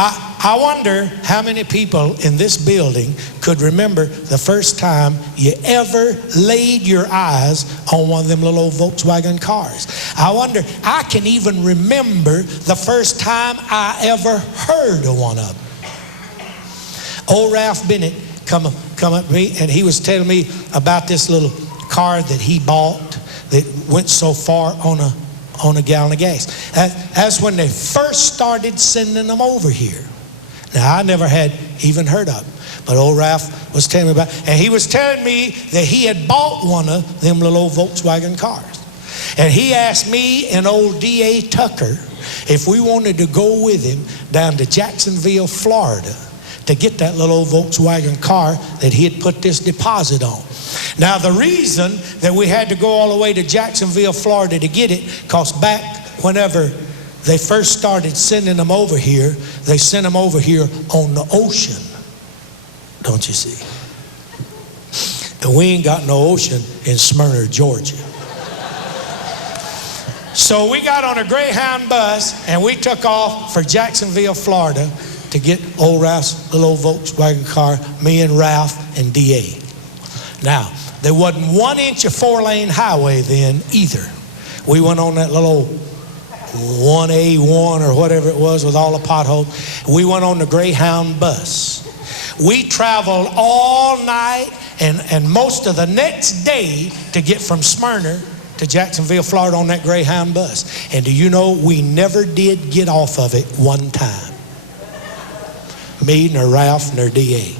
I wonder how many people in this building could remember the first time you ever laid your eyes on one of them little old Volkswagen cars. I wonder, I can even remember the first time I ever heard of one of them. Old Ralph Bennett come up to me, and he was telling me about this little car that he bought that went so far on a gallon of gas. That's when they first started sending them over here. Now, I never had even heard of them, but old Ralph was telling me about it. And he was telling me that he had bought one of them little old Volkswagen cars. And he asked me and old D.A. Tucker if we wanted to go with him down to Jacksonville, Florida, to get that little old Volkswagen car that he had put this deposit on. Now, the reason that we had to go all the way to Jacksonville, Florida to get it, because back whenever they first started sending them over here, they sent them over here on the ocean, don't you see? And we ain't got no ocean in Smyrna, Georgia. So we got on a Greyhound bus and we took off for Jacksonville, Florida to get old Ralph's little old Volkswagen car, me and Ralph and D.A. Now, there wasn't 1 inch of 4-lane highway then either. We went on that little 1A1 or whatever it was with all the potholes. We went on the Greyhound bus. We traveled all night and most of the next day to get from Smyrna to Jacksonville, Florida on that Greyhound bus. And do you know, we never did get off of it one time. Me, nor Ralph, nor D.A.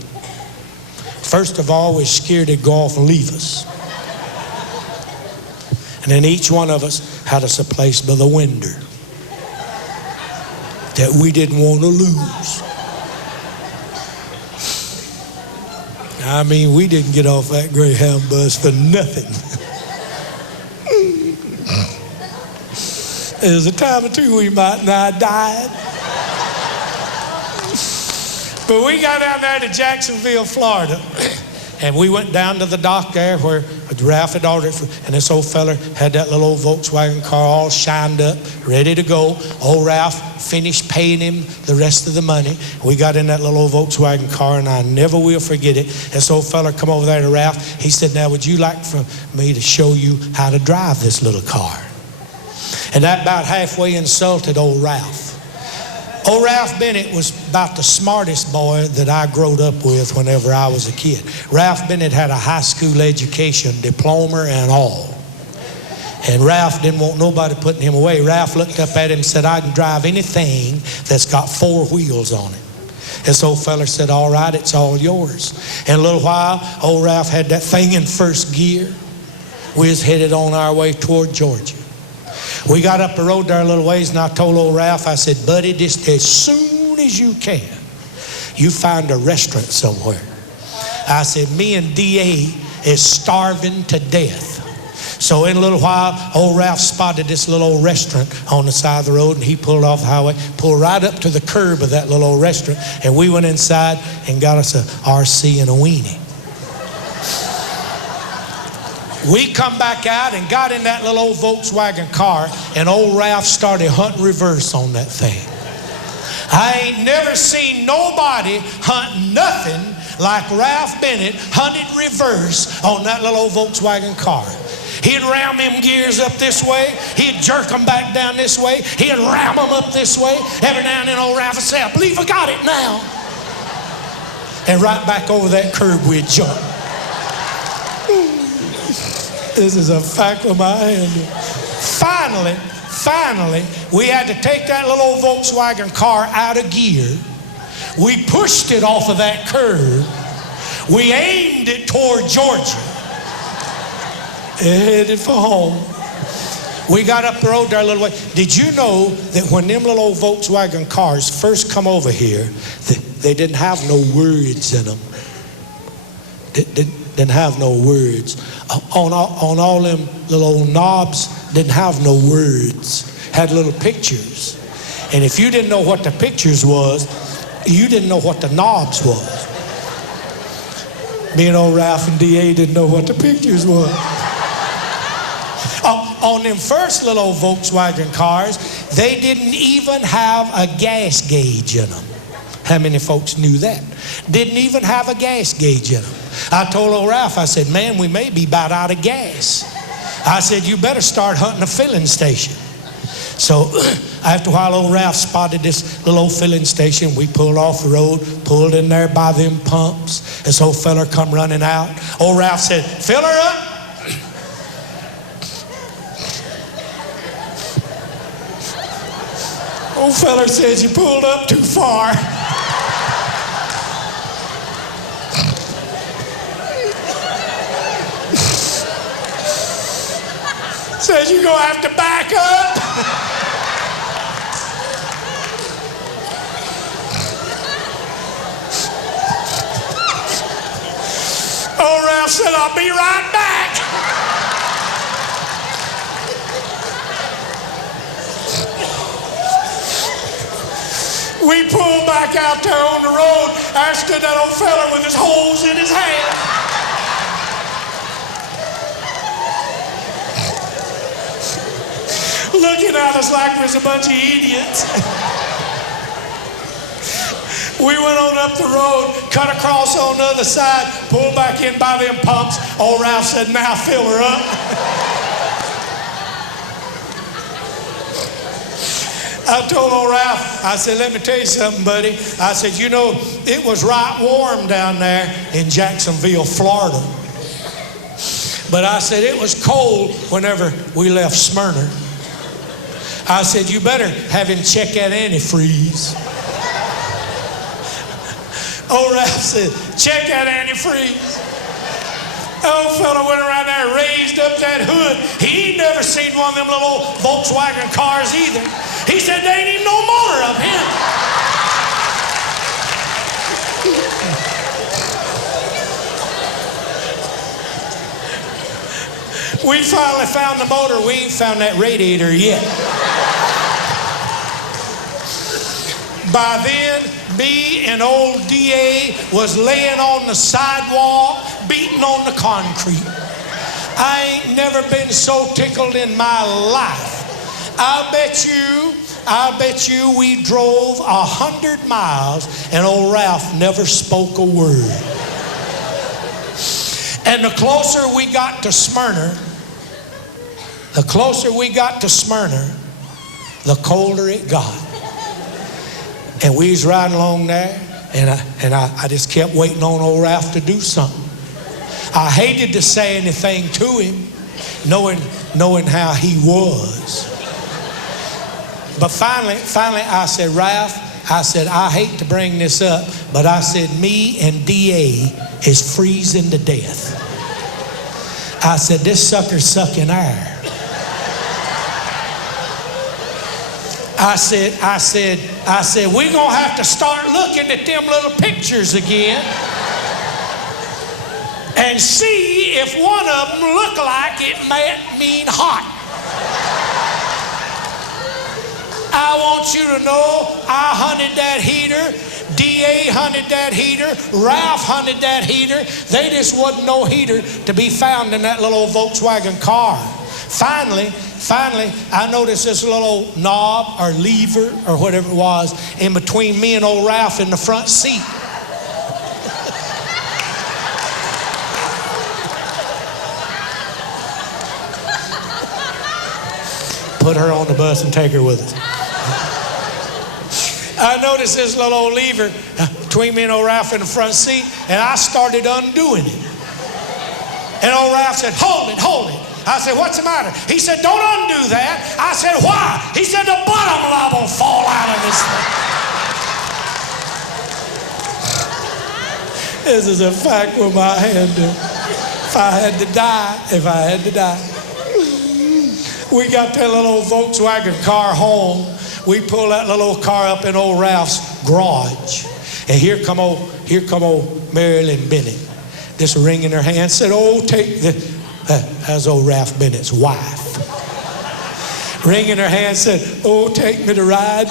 First of all, we're scared to go off and leave us. And then each one of us had us a place by the window that we didn't want to lose. I mean, we didn't get off that Greyhound bus for nothing. There was a time or two we might not have died. But we got down there to Jacksonville, Florida, and we went down to the dock there where Ralph had ordered, and this old fella had that little old Volkswagen car all shined up, ready to go. Old Ralph finished paying him the rest of the money. We got in that little old Volkswagen car, and I never will forget it. This old fella come over there to Ralph. He said, "Now, would you like for me to show you how to drive this little car?" And that about halfway insulted old Ralph. Old Ralph Bennett was about the smartest boy that I growed up with whenever I was a kid. Ralph Bennett had a high school education, diploma and all. And Ralph didn't want nobody putting him away. Ralph looked up at him and said, "I can drive anything that's got 4 wheels on it." This old fella said, "All right, it's all yours." In a little while, old Ralph had that thing in first gear. We was headed on our way toward Georgia. We got up the road there a little ways, and I told old Ralph, I said, "Buddy, just as soon as you can, you find a restaurant somewhere." I said, "Me and D.A. is starving to death." So in a little while, old Ralph spotted this little old restaurant on the side of the road, and he pulled off the highway, pulled right up to the curb of that little old restaurant, and we went inside and got us a RC and a weenie. We come back out and got in that little old Volkswagen car, and old Ralph started hunting reverse on that thing. I ain't never seen nobody hunt nothing like Ralph Bennett hunted reverse on that little old Volkswagen car. He'd ram them gears up this way. He'd jerk them back down this way. He'd ram them up this way. Every now and then old Ralph would say, "I believe I got it now." And right back over that curb we'd jump. This is a fact of my hand. Finally, we had to take that little old Volkswagen car out of gear. We pushed it off of that curb. We aimed it toward Georgia. Headed for home. We got up the road there a little way. Did you know that when them little old Volkswagen cars first come over here, they didn't have no words in them? Didn't have no words. On all them little old knobs, didn't have no words. Had little pictures. And if you didn't know what the pictures was, you didn't know what the knobs was. Me and old Ralph and D.A. didn't know what the pictures was. On them first little old Volkswagen cars, they didn't even have a gas gauge in them. How many folks knew that? Didn't even have a gas gauge in them. I told old Ralph, I said, man, we may be about out of gas. I said, you better start hunting a filling station. So after a while, old Ralph spotted this little old filling station. We pulled off the road, pulled in there by them pumps. This old fella come running out. Old Ralph said, fill her up. Old fella says, you pulled up too far. Says you're gonna have to back up. Old Ralph said, I'll be right back. We pulled back out there on the road. I stood that old fella with his hose in his hand. Looking at us like we was a bunch of idiots. We went on up the road, cut across on the other side, pulled back in by them pumps. Old Ralph said, now fill her up. I told old Ralph, I said, let me tell you something, buddy. I said, you know, it was right warm down there in Jacksonville, Florida. But I said, it was cold whenever we left Smyrna. I said, you better have him check that antifreeze. Old Ralph said, check that antifreeze. Old fella went around there, raised up that hood. He ain't never seen one of them little old Volkswagen cars either. He said, there ain't even no motor up here. We finally found the motor. We ain't found that radiator yet. By then, me and old D.A. was laying on the sidewalk, beating on the concrete. I ain't never been so tickled in my life. I bet you we drove 100 miles and old Ralph never spoke a word. And the closer we got to Smyrna, the colder it got. And we was riding along there, and I just kept waiting on old Ralph to do something. I hated to say anything to him, knowing how he was. But finally, I said, Ralph, I said, I hate to bring this up, but I said, me and D.A. is freezing to death. I said, this sucker's sucking air. I said, we're gonna have to start looking at them little pictures again and see if one of them look like it might mean hot. I want you to know I hunted that heater, D.A. hunted that heater, Ralph hunted that heater. They just wasn't no heater to be found in that little old Volkswagen car. Finally, I noticed this little old knob or lever or whatever it was in between me and old Ralph in the front seat. Put her on the bus and take her with us. I noticed this little old lever between me and old Ralph in the front seat, and I started undoing it. And old Ralph said, hold it. I said, what's the matter? He said, don't undo that. I said, why? He said, the bottom knob will fall out of this thing. This is a fact with my hand. If I had to die. We got that little old Volkswagen car home. We pulled that little old car up in old Ralph's garage. And here come old Marilyn Bennett. This ring in her hand, said, oh, take the... That's old Ralph Bennett's wife. Ring in her hand, said, oh, take me to ride.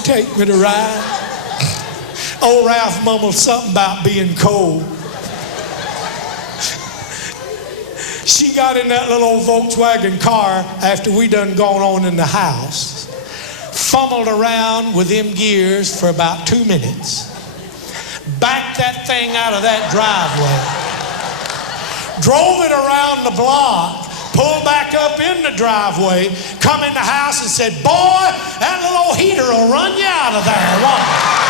Old Ralph mumbled something about being cold. She got in that little old Volkswagen car after we done gone on in the house, fumbled around with them gears for about 2 minutes. backed that thing out of that driveway, drove it around the block, pulled back up in the driveway, come in the house and said, boy, that little old heater will run you out of there, won't it?